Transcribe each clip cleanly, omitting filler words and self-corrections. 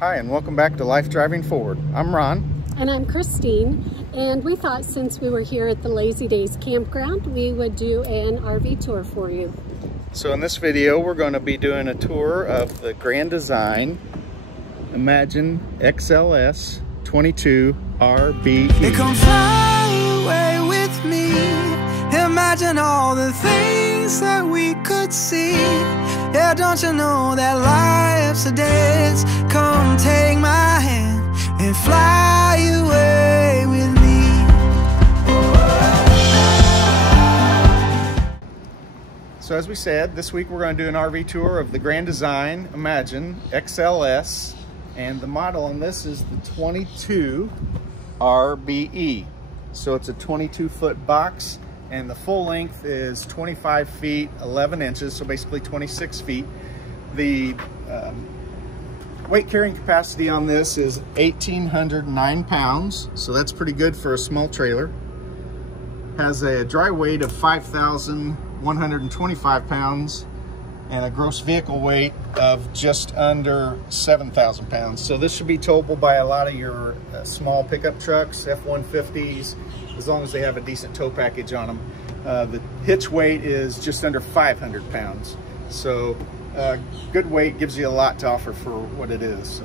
Hi, and welcome back to Life Driving Forward. I'm Ron. And I'm Christine, and we thought since we were here at the Lazy Days campground, we would do an RV tour for you. So in this video, we're going to be doing a tour of the Grand Design Imagine XLS 22RBE. Come fly away with me. Imagine all the things that we could see. Yeah, don't you know that life's a dance? Come take my hand and fly away with me. So as we said, this week we're going to do an RV tour of the Grand Design Imagine XLS, and the model on this is the 22RBE. So it's a 22-foot box, and the full length is 25 feet 11 inches, so basically 26 feet. The weight carrying capacity on this is 1,809 pounds, so that's pretty good for a small trailer. Has a dry weight of 5,125 pounds and a gross vehicle weight of just under 7,000 pounds. So this should be towable by a lot of your small pickup trucks, F-150s, as long as they have a decent tow package on them. The hitch weight is just under 500 pounds. So good weight, gives you a lot to offer for what it is. So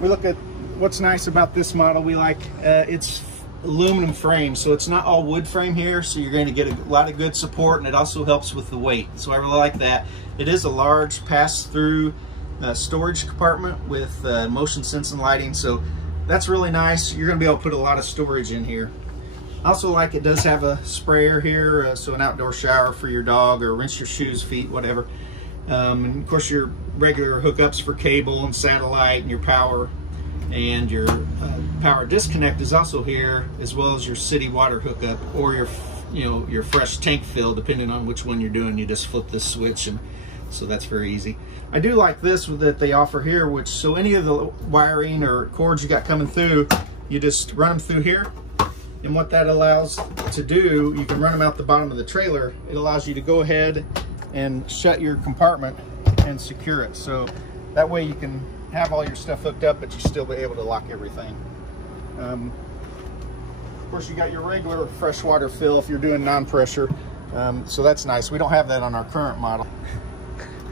we look at what's nice about this model. We like it's aluminum frame, so it's not all wood frame here, so you're going to get a lot of good support, and it also helps with the weight, so I really like that. It is a large pass-through storage compartment with motion sensing lighting, so that's really nice. You're going to be able to put a lot of storage in here. I also like it does have a sprayer here, so an outdoor shower for your dog, or rinse your shoes, feet, whatever. And of course your regular hookups for cable and satellite and your power, and your power disconnect is also here, as well as your city water hookup, or your fresh tank fill, depending on which one you're doing. You just flip this switch, and so that's very easy. I do like this that they offer here, which so any of the wiring or cords you got coming through, you just run them through here. And what that allows to do, you can run them out the bottom of the trailer. It allows you to go ahead and shut your compartment and secure it. So that way you can have all your stuff hooked up, but you still be able to lock everything. Of course, you got your regular freshwater fill if you're doing non-pressure. So that's nice. We don't have that on our current model.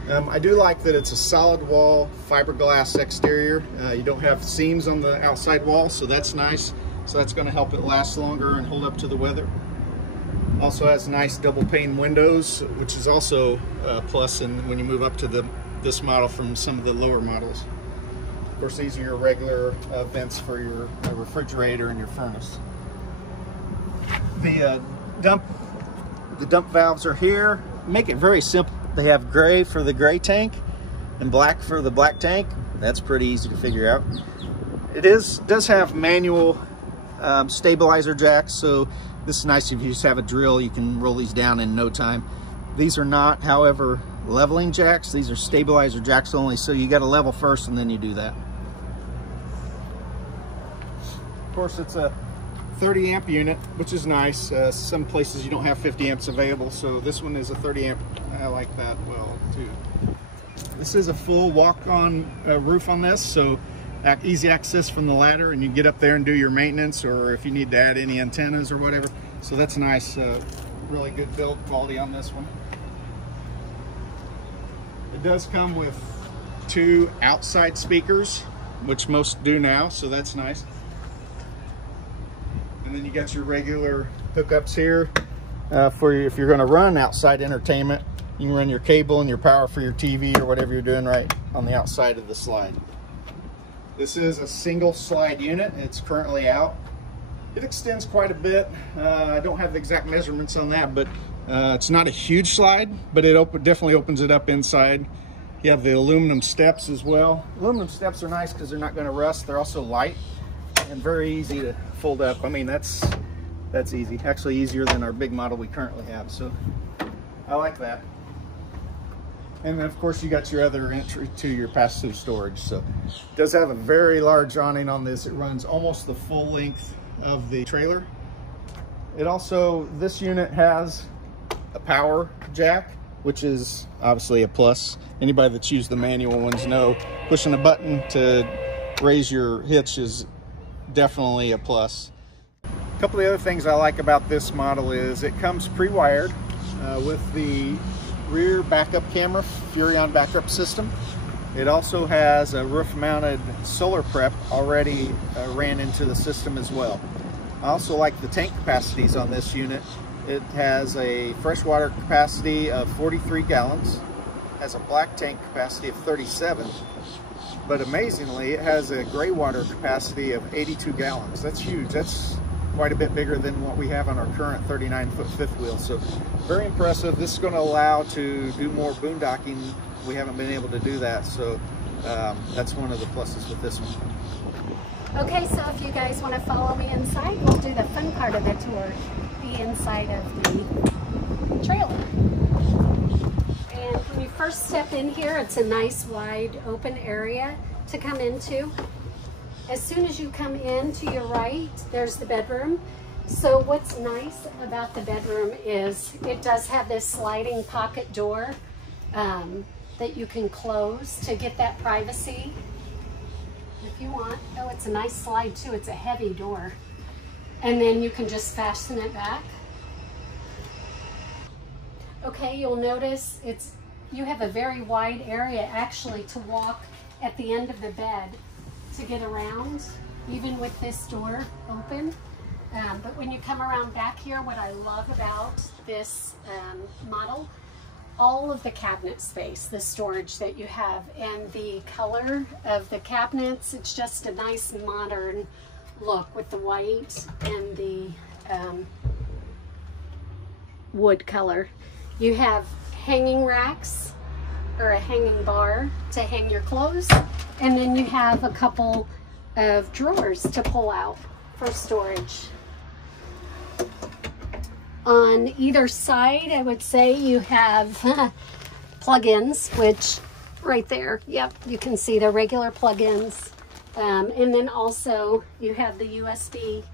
I do like that it's a solid wall fiberglass exterior. You don't have seams on the outside wall, so that's nice. So that's going to help it last longer and hold up to the weather. Also has nice double pane windows, which is also a plus when you move up to this model from some of the lower models. Of course, these are your regular vents for your refrigerator and your furnace. The dump valves are here. Make it very simple. They have gray for the gray tank and black for the black tank. That's pretty easy to figure out. It does have manual stabilizer jacks, so this is nice. If you just have a drill, you can roll these down in no time. These are not, however, leveling jacks. These are stabilizer jacks only, so you got to level first and then you do that. Of course, it's a 30 amp unit, which is nice. Some places you don't have 50 amps available, so this one is a 30 amp. I like that well too. This is a full walk-on roof on this, so easy access from the ladder, and you get up there and do your maintenance, or if you need to add any antennas or whatever. So that's nice. Really good build quality on this one. It does come with 2 outside speakers, which most do now, so that's nice. And then you got your regular hookups here for if you're going to run outside entertainment. You can run your cable and your power for your TV or whatever you're doing right on the outside of the slide. This is a single slide unit. It's currently out. It extends quite a bit. I don't have the exact measurements on that, but it's not a huge slide, but it definitely opens it up inside. You have the aluminum steps as well. Aluminum steps are nice because they're not going to rust. They're also light and very easy to fold up. I mean, that's easy. Actually easier than our big model we currently have, so I like that. And then of course you got your other entry to your pass-through storage. So it does have a very large awning on this. It runs almost the full length of the trailer. It also, this unit has a power jack, which is obviously a plus. Anybody that's used the manual ones know pushing a button to raise your hitch is definitely a plus. A couple of the other things I like about this model is it comes pre-wired with the rear backup camera, Furrion backup system. It also has a roof-mounted solar prep already ran into the system as well. I also like the tank capacities on this unit. It has a freshwater capacity of 43 gallons, has a black tank capacity of 37, but amazingly it has a gray water capacity of 82 gallons. That's huge. That's quite a bit bigger than what we have on our current 39-foot fifth wheel. So very impressive. This is going to allow to do more boondocking. We haven't been able to do that, so that's one of the pluses with this one. Okay, so if you guys want to follow me inside, we'll do the fun part of the tour, the inside of the trailer. And when you first step in here, it's a nice wide open area to come into. As soon as you come in to your right, there's the bedroom. So what's nice about the bedroom is it does have this sliding pocket door that you can close to get that privacy if you want. Oh, it's a nice slide too. It's a heavy door. And then you can just fasten it back. Okay, you'll notice you have a very wide area actually to walk at the end of the bed to get around, even with this door open. But when you come around back here, what I love about this model, all of the cabinet space, the storage that you have, and the color of the cabinets, it's just a nice modern look with the white and the wood color. You have hanging racks or a hanging bar to hang your clothes, and then you have a couple of drawers to pull out for storage. On either side, I would say you have plug-ins, which right there, yep, you can see the regular plug-ins. And then also you have the USB.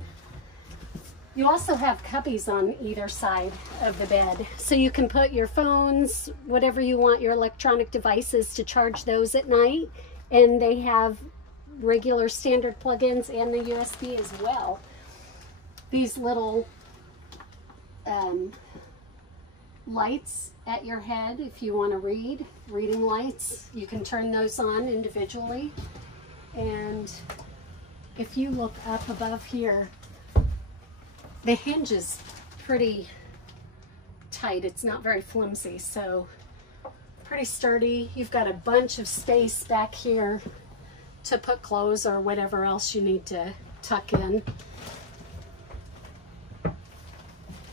You also have cubbies on either side of the bed. So you can put your phones, whatever you want, your electronic devices, to charge those at night. And they have regular standard plug-ins and the USB as well. These little lights at your head, if you want to read, reading lights, you can turn those on individually. And if you look up above here, the hinge is pretty tight. It's not very flimsy, so pretty sturdy. You've got a bunch of space back here to put clothes or whatever else you need to tuck in.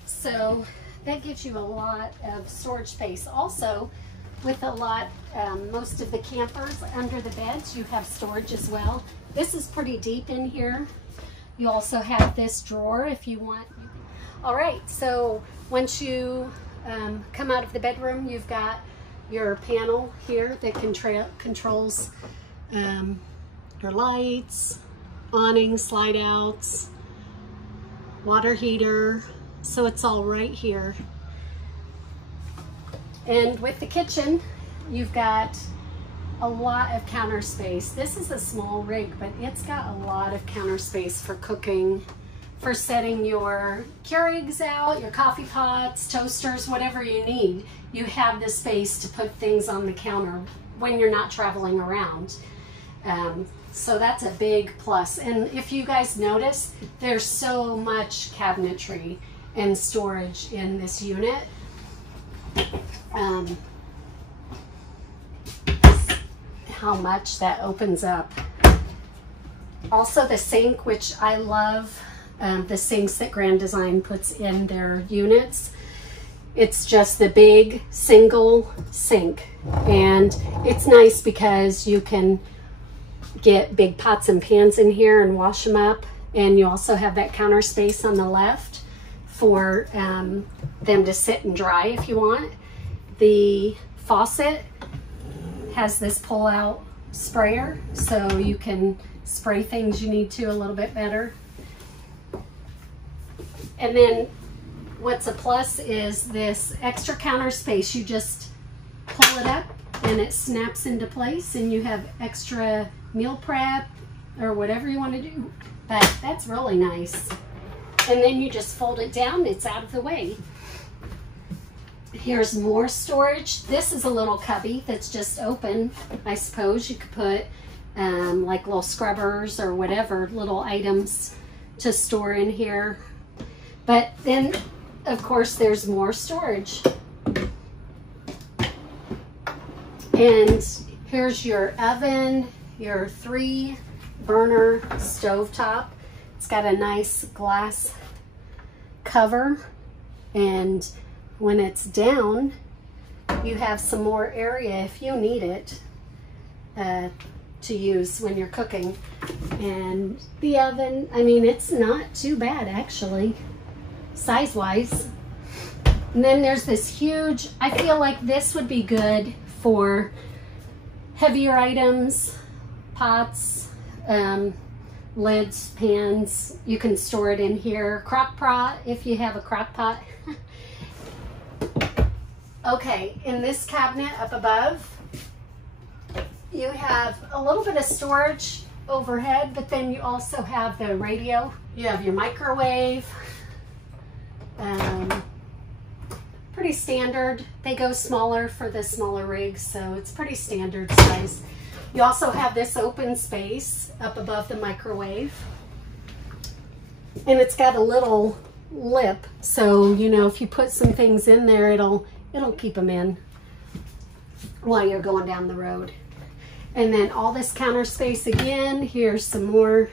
So that gives you a lot of storage space. Also, with a lot, most of the campers under the beds, you have storage as well. This is pretty deep in here. You also have this drawer if you want. All right, so once you come out of the bedroom, you've got your panel here that controls your lights, awning, slide outs, water heater. So it's all right here. And with the kitchen, you've got a lot of counter space. This is a small rig, but it's got a lot of counter space for cooking, for setting your Keurigs out, your coffee pots, toasters, whatever you need. You have the space to put things on the counter when you're not traveling around. So that's a big plus. And if you guys notice, there's so much cabinetry and storage in this unit. How much that opens up. Also the sink, which I love, the sinks that Grand Design puts in their units. It's just the big single sink, and it's nice because you can get big pots and pans in here and wash them up, and you also have that counter space on the left for them to sit and dry if you want. The faucet has this pull-out sprayer, so you can spray things you need to a little bit better. And then what's a plus is this extra counter space. You just pull it up and it snaps into place, and you have extra meal prep, or whatever you want to do. But that's really nice. And then you just fold it down, it's out of the way. Here's more storage. This is a little cubby that's just open. I suppose you could put like little scrubbers or whatever little items to store in here. But then, of course, there's more storage. And here's your oven, your 3-burner stovetop. It's got a nice glass cover, and when it's down, you have some more area if you need it to use when you're cooking. And the oven, I mean, it's not too bad actually, size-wise. And then there's this huge, I feel like this would be good for heavier items, pots, lids, pans. You can store it in here. Crock pot, if you have a crock pot. Okay, in this cabinet up above, you have a little bit of storage overhead, but then you also have the radio. You have your microwave. Pretty standard. They go smaller for the smaller rigs, so it's pretty standard size. You also have this open space up above the microwave. And it's got a little lip, so you know, if you put some things in there, it'll keep them in while you're going down the road. And then all this counter space again. Here's some more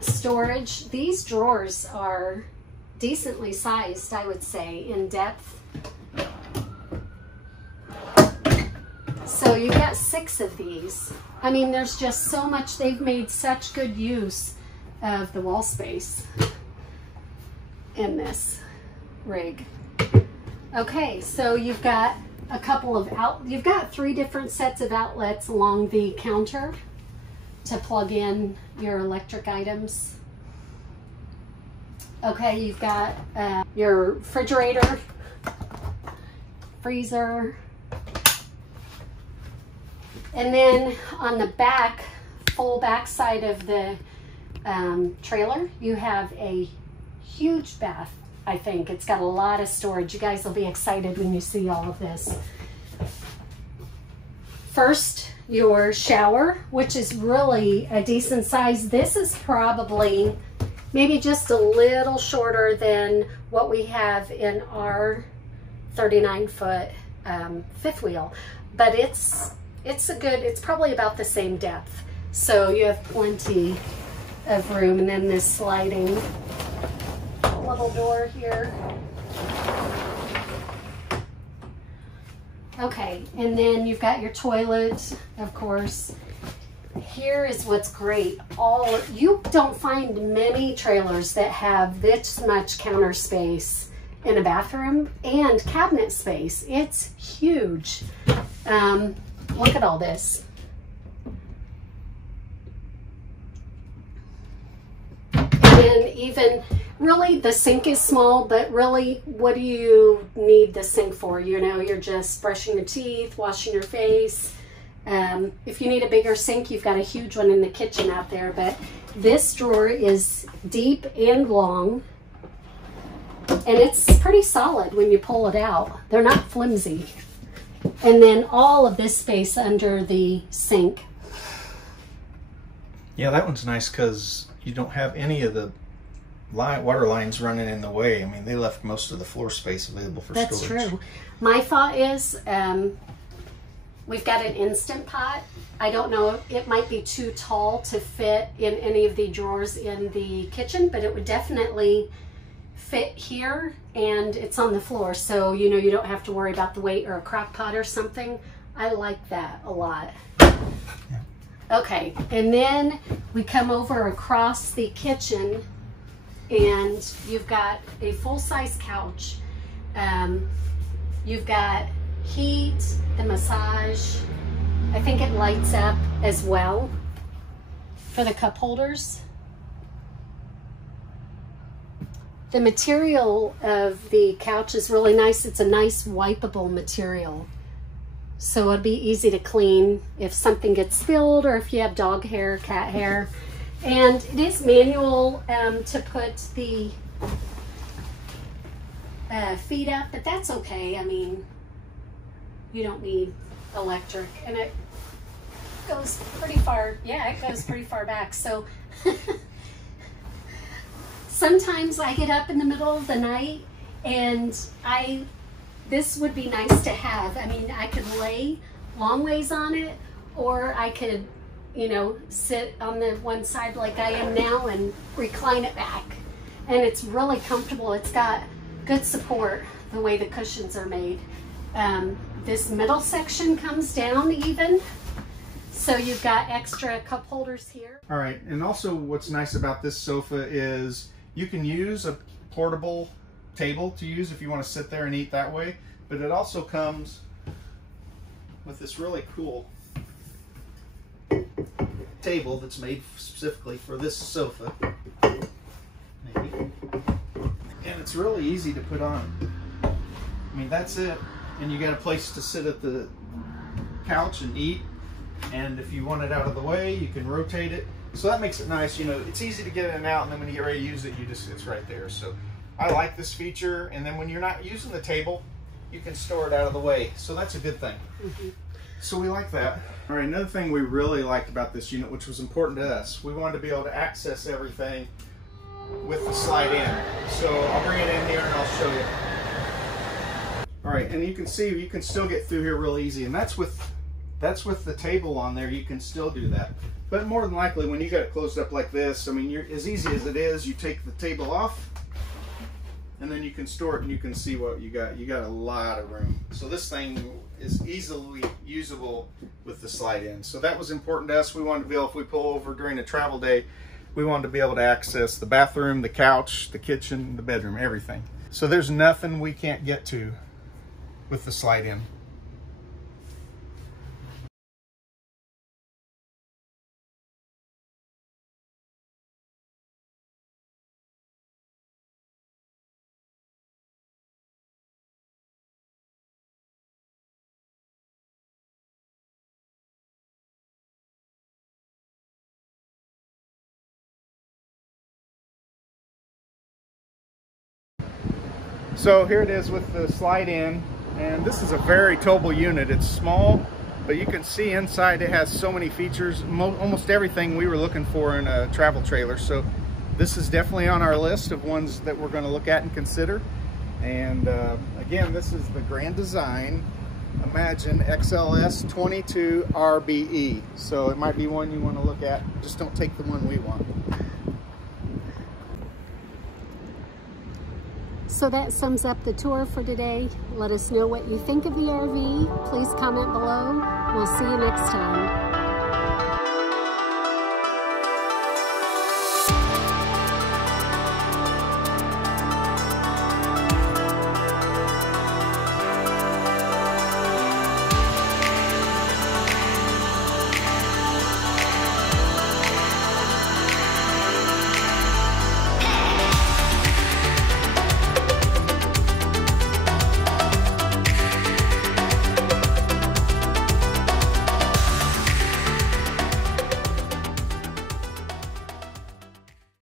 storage. These drawers are decently sized, I would say, in depth. So you've got 6 of these. I mean, there's just so much. They've made such good use of the wall space in this rig. Okay, so you've got a couple of you've got 3 different sets of outlets along the counter to plug in your electric items. Okay, you've got your refrigerator, freezer, and then on the back, full back side of the trailer, you have a huge bath. I think it's got a lot of storage. You guys will be excited when you see all of this. First, your shower, which is really a decent size. This is probably maybe just a little shorter than what we have in our 39-foot fifth wheel, but it's probably about the same depth. So you have plenty of room. And then this sliding little door here. Okay, and then you've got your toilet, of course. Here is what's great. You don't find many trailers that have this much counter space in a bathroom and cabinet space. It's huge. Look at all this. And even really the sink is small, but really what do you need the sink for? You know, you're just brushing your teeth, washing your face. If you need a bigger sink, you've got a huge one in the kitchen out there, but this drawer is deep and long, and it's pretty solid when you pull it out. They're not flimsy. And then all of this space under the sink. Yeah, that one's nice because you don't have any of the water lines running in the way. I mean, they left most of the floor space available for storage. That's true. My thought is, we've got an Instant Pot. I don't know, it might be too tall to fit in any of the drawers in the kitchen, but it would definitely fit here, and it's on the floor, so you know you don't have to worry about the weight, or a crock pot or something. I like that a lot. Yeah. Okay, and then we come over across the kitchen, and you've got a full-size couch. You've got heat, the massage. I think it lights up as well for the cup holders. The material of the couch is really nice. It's a nice wipeable material. So it'll be easy to clean if something gets spilled or if you have dog hair, cat hair. And it is manual to put the feet up, but that's okay. I mean, you don't need electric, and it goes pretty far. Yeah, it goes pretty far back. So sometimes I get up in the middle of the night and this would be nice to have. I mean, I could lay long ways on it, or I could, you know, sit on the one side like I am now and recline it back. And it's really comfortable. It's got good support the way the cushions are made. This middle section comes down even, so you've got extra cup holders here. All right, and also what's nice about this sofa is you can use a portable table to use if you want to sit there and eat that way, but it also comes with this really cool table that's made specifically for this sofa, maybe. And it's really easy to put on. I mean, that's it, and you got a place to sit at the couch and eat, and if you want it out of the way, you can rotate it. So that makes it nice. You know, it's easy to get in and out, and then when you get ready to use it, it's right there. So I like this feature, and then when you're not using the table, you can store it out of the way. So that's a good thing. Mm-hmm. So we like that. All right, another thing we really liked about this unit, which was important to us, we wanted to be able to access everything with the slide in. So I'll bring it in here and I'll show you. All right, and you can see you can still get through here real easy, and that's with the table on there. You can still do that. But more than likely, when you got it closed up like this, I mean, you're as easy as it is, you take the table off, and then you can store it, and you can see what you got. You got a lot of room. So this thing is easily usable with the slide in. So that was important to us. We wanted to be able, if we pull over during a travel day, we wanted to be able to access the bathroom, the couch, the kitchen, the bedroom, everything. So there's nothing we can't get to with the slide in. So here it is with the slide in, and this is a very towable unit. It's small, but you can see inside it has so many features, almost everything we were looking for in a travel trailer. So this is definitely on our list of ones that we're going to look at and consider. And again, this is the Grand Design Imagine XLS 22RBE. So it might be one you want to look at. Just don't take the one we want. So that sums up the tour for today. Let us know what you think of the RV. Please comment below. We'll see you next time.